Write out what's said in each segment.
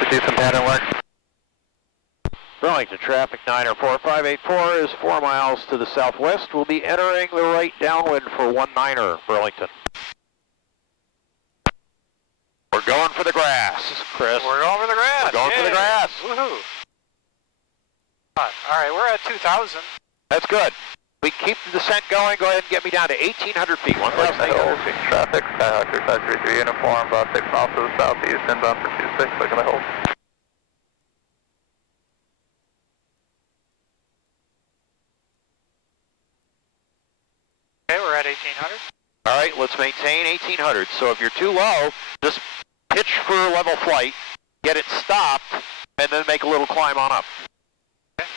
to do some pattern work. Burlington traffic 94584 is 4 miles to the southwest. We'll be entering the right downwind for 19er, Burlington. We're going for the grass, Chris. We're going for the grass. We're going for the grass. Woohoo. All right, we're at 2,000. That's good. We keep the descent going. Go ahead and get me down to 1,800 feet. 1,800 feet. Traffic, Skyhawk 3533 uniform, about 6 miles to the southeast, inbound for 26, looking to hold. Okay, we're at 1,800. All right, let's maintain 1,800. So if you're too low, just pitch for level flight, get it stopped, and then make a little climb on up. Okay.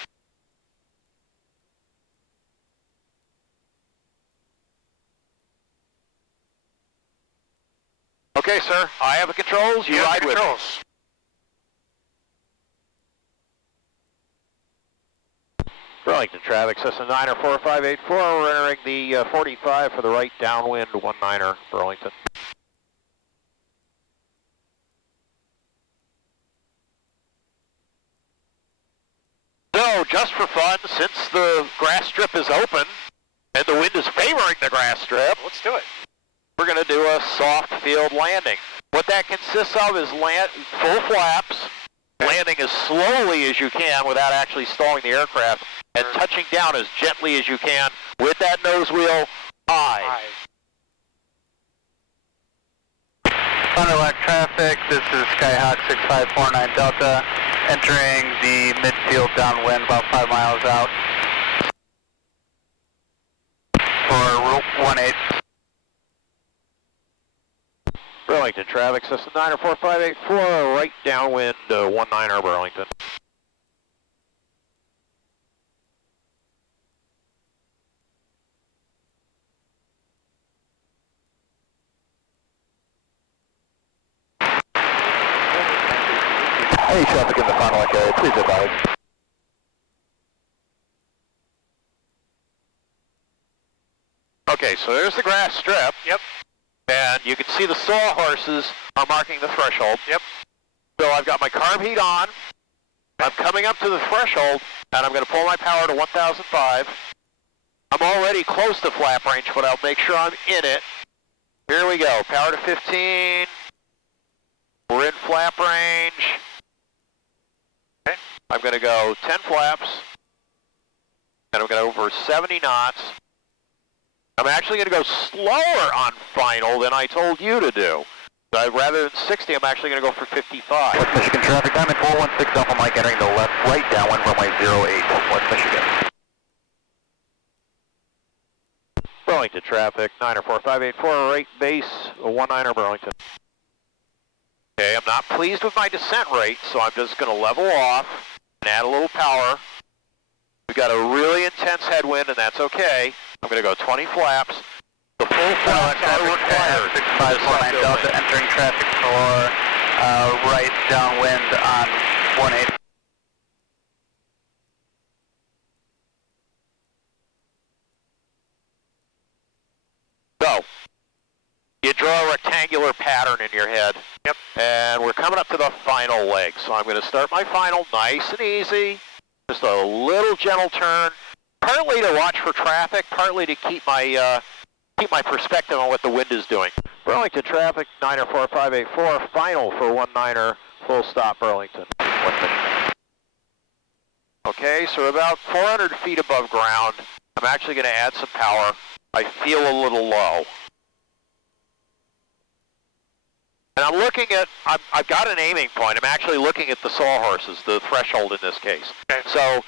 Okay, sir. I have the controls. You ride with me. Burlington traffic, Cessna 94584. We're entering the 45 for the right downwind, 19er, Burlington. So, just for fun, since the grass strip is open and the wind is favoring the grass strip, Let's do it. we're going to do a soft field landing. What that consists of is full flaps, landing as slowly as you can without actually stalling the aircraft, and touching down as gently as you can with that nose wheel high. Thunder Lake traffic, this is Skyhawk 6549 Delta, entering the midfield downwind about 5 miles out for Route 18. Burlington traffic, Cessna 94584, right downwind, 19er, Burlington. Any traffic in the Fond du Lac area, please advise. Okay, so there's the grass strip. Yep. And you can see the sawhorses are marking the threshold. Yep. So I've got my carb heat on. I'm coming up to the threshold, and I'm going to pull my power to 1005. I'm already close to flap range, but I'll make sure I'm in it. Here we go. Power to 15. We're in flap range. Okay. I'm going to go 10 flaps. And I'm going to go over 70 knots. I'm actually going to go slower on final than I told you to do. So rather than 60, I'm actually going to go for 55. West Michigan traffic, Diamond 416 Alpha Mike entering the left right downwind runway 08, West Michigan. Burlington traffic, 94584, right base, 19er Burlington. Okay, I'm not pleased with my descent rate, so I'm just going to level off and add a little power. We've got a really intense headwind, and that's okay. I'm going to go 20 flaps. The full flaps are required. 6549 Delta entering traffic for right downwind on 18. So, you draw a rectangular pattern in your head. Yep. And we're coming up to the final leg. So I'm going to start my final nice and easy. Just a little gentle turn. Partly to watch for traffic, partly to keep my perspective on what the wind is doing. Burlington traffic, 94584, final for 19er, full stop Burlington. Okay, so about 400 feet above ground. I'm actually going to add some power. I feel a little low. And I'm looking at, I've got an aiming point. I'm actually looking at the sawhorses, the threshold in this case. Okay. So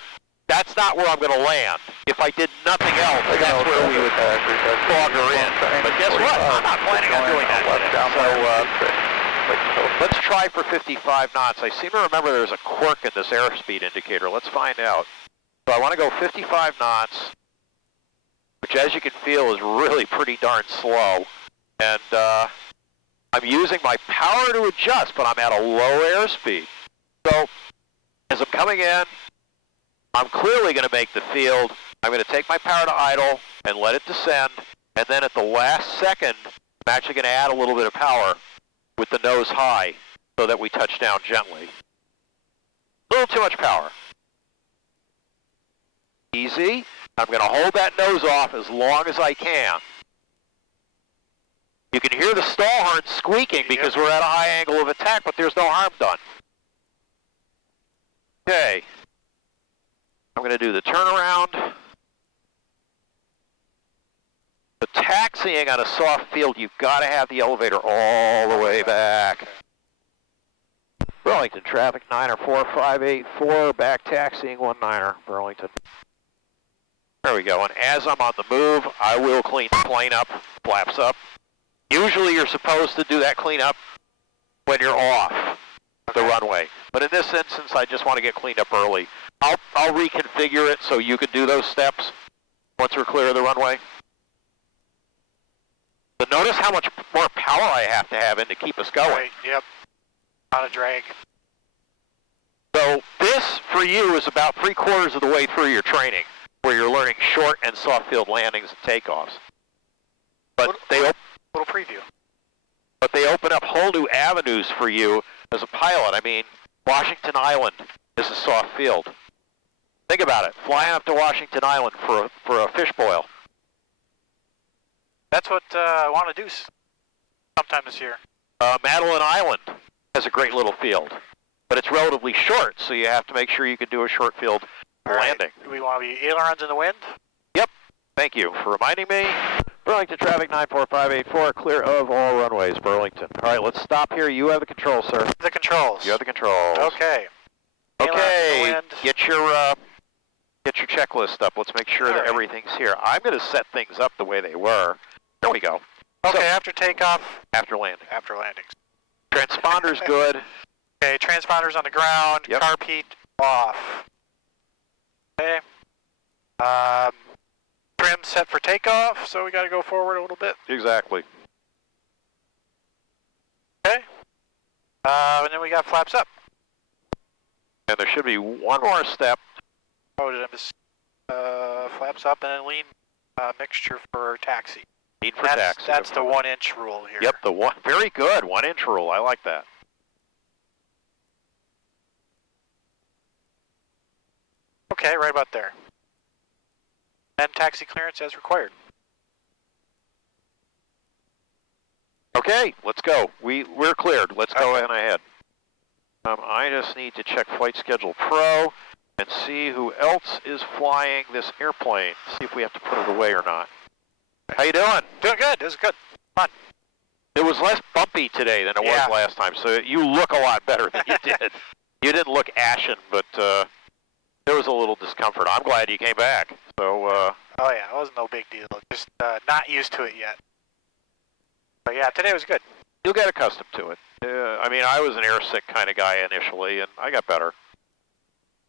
that's not where I'm going to land. If I did nothing else, that's where we would auger in. But guess what? I'm not planning on doing that. So let's try for 55 knots. I seem to remember there's a quirk in this airspeed indicator. Let's find out. So I want to go 55 knots, which as you can feel is really pretty darn slow. And I'm using my power to adjust, but I'm at a low airspeed. So as I'm coming in, I'm clearly going to make the field. I'm going to take my power to idle and let it descend. And then at the last second, I'm actually going to add a little bit of power with the nose high so that we touch down gently. A little too much power. Easy. I'm going to hold that nose off as long as I can. You can hear the stall horn squeaking because we're at a high angle of attack, but there's no harm done. Okay. I'm going to do the turnaround. The taxiing on a soft field, you've got to have the elevator all the way back. Burlington traffic 94584, back taxiing 19er, Burlington. There we go, and as I'm on the move, I will clean the plane up, flaps up. Usually you're supposed to do that cleanup when you're off the runway. But in this instance, I just want to get cleaned up early. I'll reconfigure it so you can do those steps once we're clear of the runway. But notice how much more power I have to have in to keep us going. Right, yep. Not a drag. So this, for you, is about 3/4 of the way through your training, where you're learning short and soft field landings and takeoffs. But little preview. But they open up whole new avenues for you as a pilot. I mean, Washington Island is a soft field. Think about it, flying up to Washington Island for a fish boil. That's what I want to do sometime this year. Madeline Island has a great little field, but it's relatively short, so you have to make sure you can do a short field landing. Do we want to be ailerons in the wind? Yep. Thank you for reminding me. Burlington traffic 94584, clear of all runways, Burlington. All right, let's stop here. You have the controls, sir. The controls. You have the controls. Okay. Okay, get your checklist up. Let's make sure that everything's here. I'm going to set things up the way they were. There we go. Okay, so, after takeoff. After landing. After landings. Transponder's good. Okay, transponders on the ground. Yep. Carb heat off. Okay. Trim set for takeoff, so we got to go forward a little bit. Exactly. Okay. And then we got flaps up. And there should be one more step. Oh, did I miss? Flaps up and then lean mixture for taxi. Lean for taxi. That's the 1-inch rule here. Yep, the one. Very good, 1-inch rule. I like that. Okay, right about there. And taxi clearance as required. Okay, let's go. We're cleared. Let's go ahead. I just need to check Flight Schedule Pro and see who else is flying this airplane. See if we have to put it away or not. How you doing? Doing good. This is good. Fun. It was less bumpy today than it was last time, so you look a lot better than you did. You didn't look ashen, but there was a little discomfort. I'm glad you came back. So. Oh yeah, it wasn't no big deal. Just not used to it yet. But yeah, today was good. You'll get accustomed to it. I mean, I was an airsick kind of guy initially, and I got better.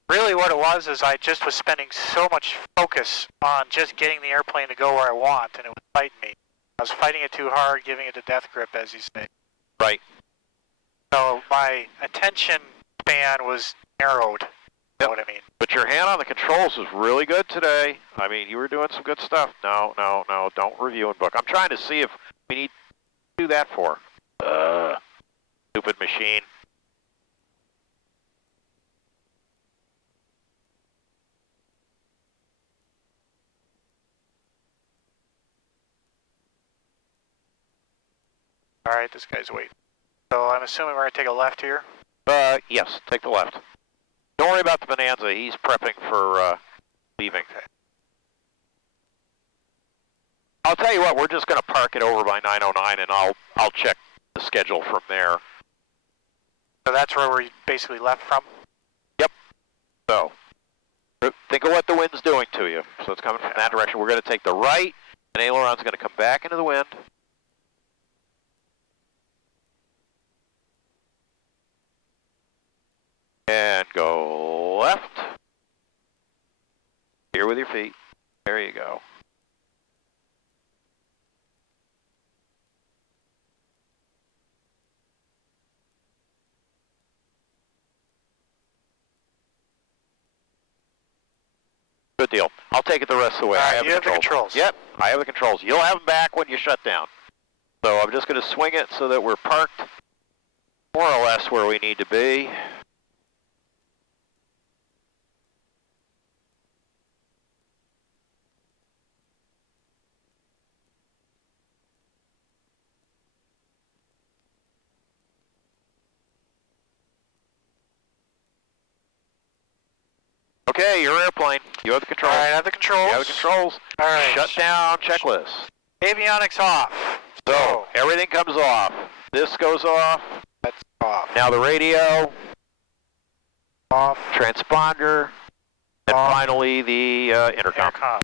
Really what it was is I just was spending so much focus on just getting the airplane to go where I want, and it was fighting me. I was fighting it too hard, giving it a death grip, as you say. Right. So my attention span was narrowed. You know what I mean? But your hand on the controls was really good today. I mean, you were doing some good stuff. No, don't review and book. I'm trying to see if we need to do that for. Stupid machine. All right, this guy's waiting. So I'm assuming we're going to take a left here? Yes, take the left. Don't worry about the Bonanza. He's prepping for leaving. Okay. I'll tell you what, we're just going to park it over by 909, and I'll check the schedule from there. So that's where we basically left from? Yep. So, think of what the wind's doing to you. So it's coming from that direction. We're going to take the right, and aileron's going to come back into the wind. And go left. Here with your feet. There you go. Good deal. I'll take it the rest of the way. I have you have the controls. Yep, I have the controls. You'll have them back when you shut down. So I'm just going to swing it so that we're parked more or less where we need to be. Okay, your airplane. You have the controls. All right, I have the controls. You have the controls. All right. Shutdown checklist. Avionics off. So, everything comes off. This goes off. That's off. Now the radio. Off. Transponder. And Off. finally the intercom. Intercom.